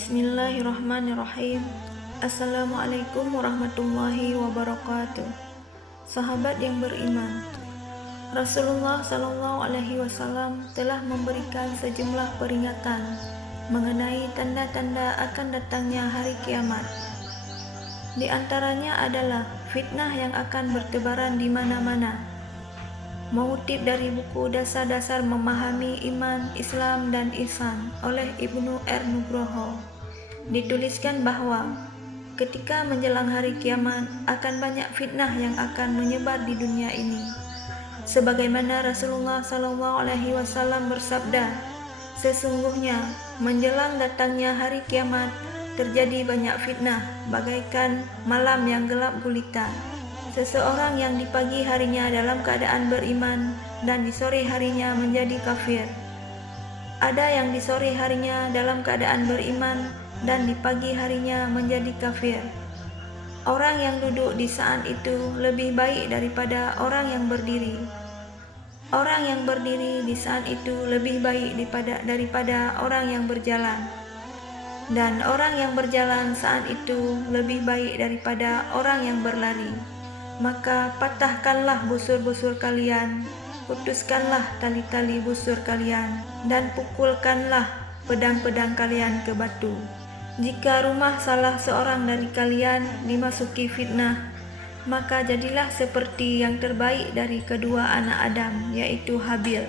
Bismillahirrahmanirrahim. Assalamualaikum warahmatullahi wabarakatuh. Sahabat yang beriman, Rasulullah SAW telah memberikan sejumlah peringatan mengenai tanda-tanda akan datangnya hari kiamat. Di antaranya adalah fitnah yang akan bertebaran di mana-mana. Mengutip dari buku Dasar-Dasar Memahami Iman, Islam, dan Ihsan oleh Ibnu R. Nugroho, dituliskan bahwa ketika menjelang hari kiamat akan banyak fitnah yang akan menyebar di dunia ini. Sebagaimana Rasulullah SAW bersabda, sesungguhnya menjelang datangnya hari kiamat terjadi banyak fitnah bagaikan malam yang gelap gulita. Seseorang yang di pagi harinya dalam keadaan beriman dan di sore harinya menjadi kafir. Ada yang di sore harinya dalam keadaan beriman dan di pagi harinya menjadi kafir. Orang yang duduk di saat itu lebih baik daripada orang yang berdiri. Orang yang berdiri di saat itu lebih baik daripada orang yang berjalan. Dan orang yang berjalan saat itu lebih baik daripada orang yang berlari. Maka patahkanlah busur-busur kalian, putuskanlah tali-tali busur kalian, dan pukulkanlah pedang-pedang kalian ke batu. Jika rumah salah seorang dari kalian dimasuki fitnah, maka jadilah seperti yang terbaik dari kedua anak Adam, yaitu Habil.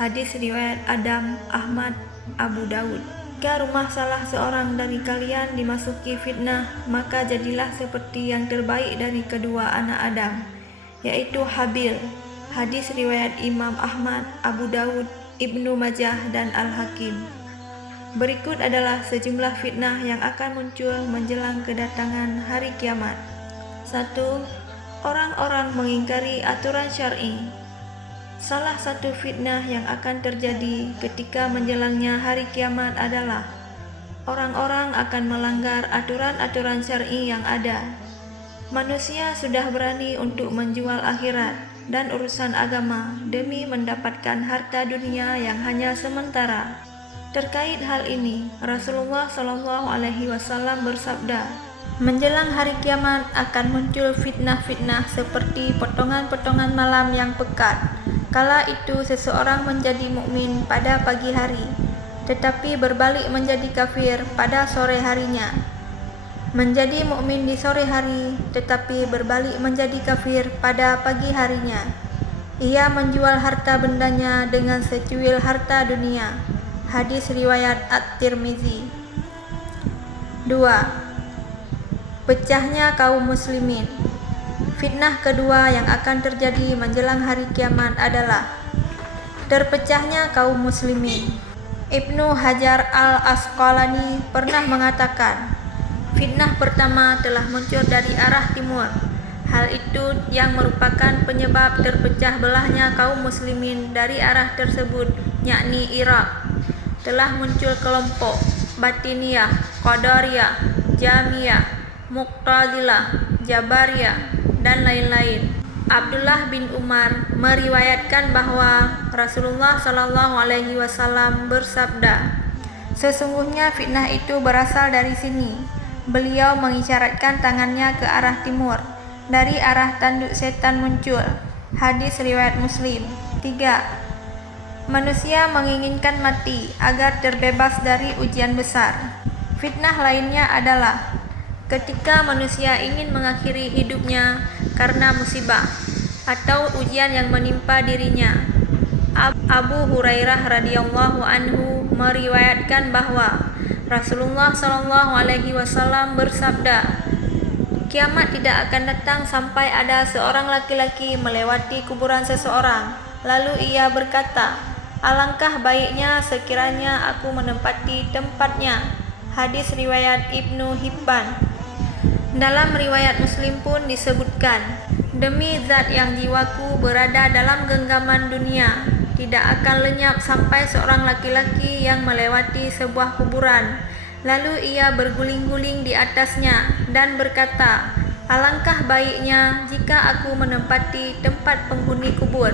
Hadis riwayat Adam, Ahmad, Abu Daud. Jika rumah salah seorang dari kalian dimasuki fitnah, maka jadilah seperti yang terbaik dari kedua anak Adam, yaitu Habil. Hadis riwayat Imam Ahmad, Abu Daud, Ibnu Majah, dan Al-Hakim. Berikut adalah sejumlah fitnah yang akan muncul menjelang kedatangan hari kiamat. 1. Orang-orang mengingkari aturan syar'i. Salah satu fitnah yang akan terjadi ketika menjelangnya hari kiamat adalah orang-orang akan melanggar aturan-aturan syar'i yang ada. Manusia sudah berani untuk menjual akhirat dan urusan agama demi mendapatkan harta dunia yang hanya sementara. Terkait hal ini, Rasulullah SAW bersabda, menjelang hari kiamat akan muncul fitnah-fitnah seperti potongan-potongan malam yang pekat. Kala itu seseorang menjadi mukmin pada pagi hari, tetapi berbalik menjadi kafir pada sore harinya. Menjadi mukmin di sore hari, tetapi berbalik menjadi kafir pada pagi harinya. Ia menjual harta bendanya dengan secuil harta dunia. Hadis riwayat At-Tirmizi. 2. Pecahnya kaum muslimin. Fitnah kedua yang akan terjadi menjelang hari kiamat adalah terpecahnya kaum muslimin. Ibnu Hajar al-Asqalani pernah mengatakan, fitnah pertama telah muncul dari arah timur. Hal itu yang merupakan penyebab terpecah belahnya kaum muslimin dari arah tersebut, yakni Irak. Telah muncul kelompok Batiniyah, Qadariyah, Jamiyah, Muqtazilah, Jabariyah, dan lain-lain. Abdullah bin Umar meriwayatkan bahwa Rasulullah SAW bersabda, sesungguhnya fitnah itu berasal dari sini. Beliau mengisyaratkan tangannya ke arah timur. Dari arah tanduk setan muncul. Hadis riwayat Muslim. 3. Manusia menginginkan mati agar terbebas dari ujian besar. Fitnah lainnya adalah ketika manusia ingin mengakhiri hidupnya karena musibah atau ujian yang menimpa dirinya. Abu Hurairah radhiyallahu anhu meriwayatkan bahwa Rasulullah SAW bersabda, kiamat tidak akan datang sampai ada seorang laki-laki melewati kuburan seseorang, lalu ia berkata, alangkah baiknya sekiranya aku menempati tempatnya. Hadis riwayat Ibnu Hibban. Dalam riwayat Muslim pun disebutkan, demi zat yang jiwaku berada dalam genggaman dunia, tidak akan lenyap sampai seorang laki-laki yang melewati sebuah kuburan, lalu ia berguling-guling di atasnya dan berkata, alangkah baiknya jika aku menempati tempat penghuni kubur.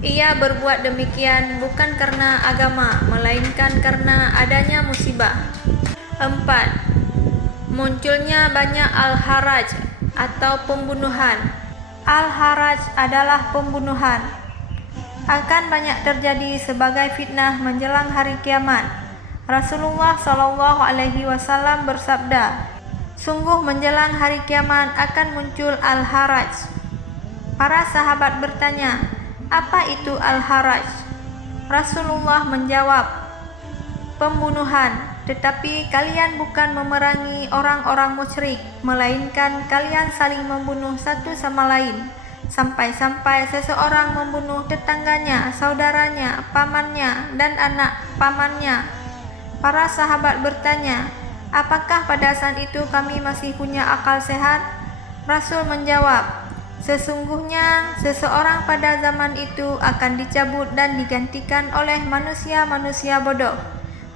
Ia berbuat demikian bukan karena agama, melainkan karena adanya musibah. 4. Munculnya banyak al-haraj atau pembunuhan. Al-haraj adalah pembunuhan. Akan banyak terjadi sebagai fitnah menjelang hari kiamat. Rasulullah SAW bersabda, sungguh menjelang hari kiamat akan muncul al-haraj. Para sahabat bertanya, apa itu al-haraj? Rasulullah menjawab, pembunuhan. Tetapi kalian bukan memerangi orang-orang musyrik, melainkan kalian saling membunuh satu sama lain, sampai-sampai seseorang membunuh tetangganya, saudaranya, pamannya, dan anak pamannya. Para sahabat bertanya, apakah pada saat itu kami masih punya akal sehat? Rasul menjawab, sesungguhnya seseorang pada zaman itu akan dicabut dan digantikan oleh manusia-manusia bodoh.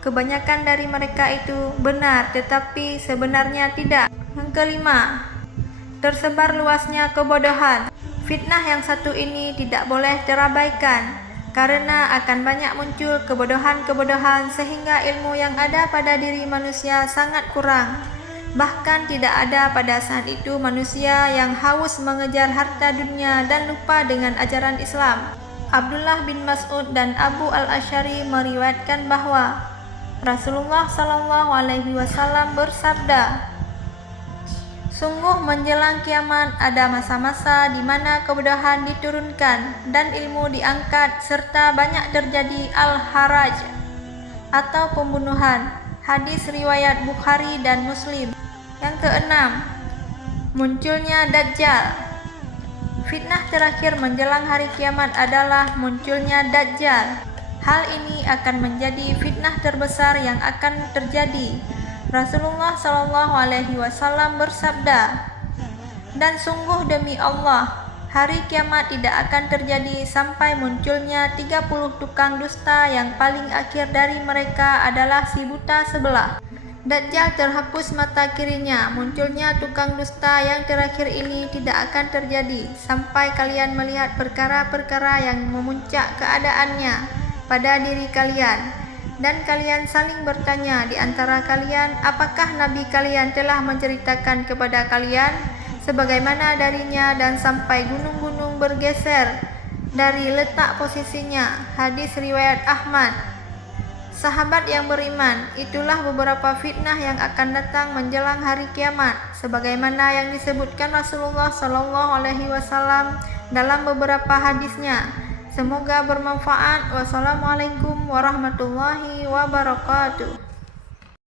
Kebanyakan dari mereka itu benar, tetapi sebenarnya tidak. Yang kelima, tersebar luasnya kebodohan. Fitnah yang satu ini tidak boleh terabaikan, karena akan banyak muncul kebodohan-kebodohan sehingga ilmu yang ada pada diri manusia sangat kurang. Bahkan tidak ada pada saat itu manusia yang haus mengejar harta dunia dan lupa dengan ajaran Islam. Abdullah bin Mas'ud dan Abu al-Asy'ari meriwayatkan bahwa Rasulullah SAW bersabda, sungguh menjelang kiamat ada masa-masa di mana kebodohan diturunkan dan ilmu diangkat serta banyak terjadi al-haraj atau pembunuhan. Hadis riwayat Bukhari dan Muslim. Yang keenam, munculnya Dajjal. Fitnah terakhir menjelang hari kiamat adalah munculnya Dajjal. Hal ini akan menjadi fitnah terbesar yang akan terjadi. Rasulullah SAW bersabda, dan sungguh demi Allah, hari kiamat tidak akan terjadi sampai munculnya 30 tukang dusta yang paling akhir dari mereka adalah si buta sebelah. Dajjal terhapus mata kirinya. Munculnya tukang dusta yang terakhir ini tidak akan terjadi sampai kalian melihat perkara-perkara yang memuncak keadaannya pada diri kalian, dan kalian saling bertanya di antara kalian, apakah Nabi kalian telah menceritakan kepada kalian sebagaimana darinya dan sampai gunung-gunung bergeser dari letak posisinya. Hadis riwayat Ahmad. Sahabat yang beriman, itulah beberapa fitnah yang akan datang menjelang hari kiamat, sebagaimana yang disebutkan Rasulullah SAW dalam beberapa hadisnya. Semoga bermanfaat. Wassalamualaikum warahmatullahi wabarakatuh.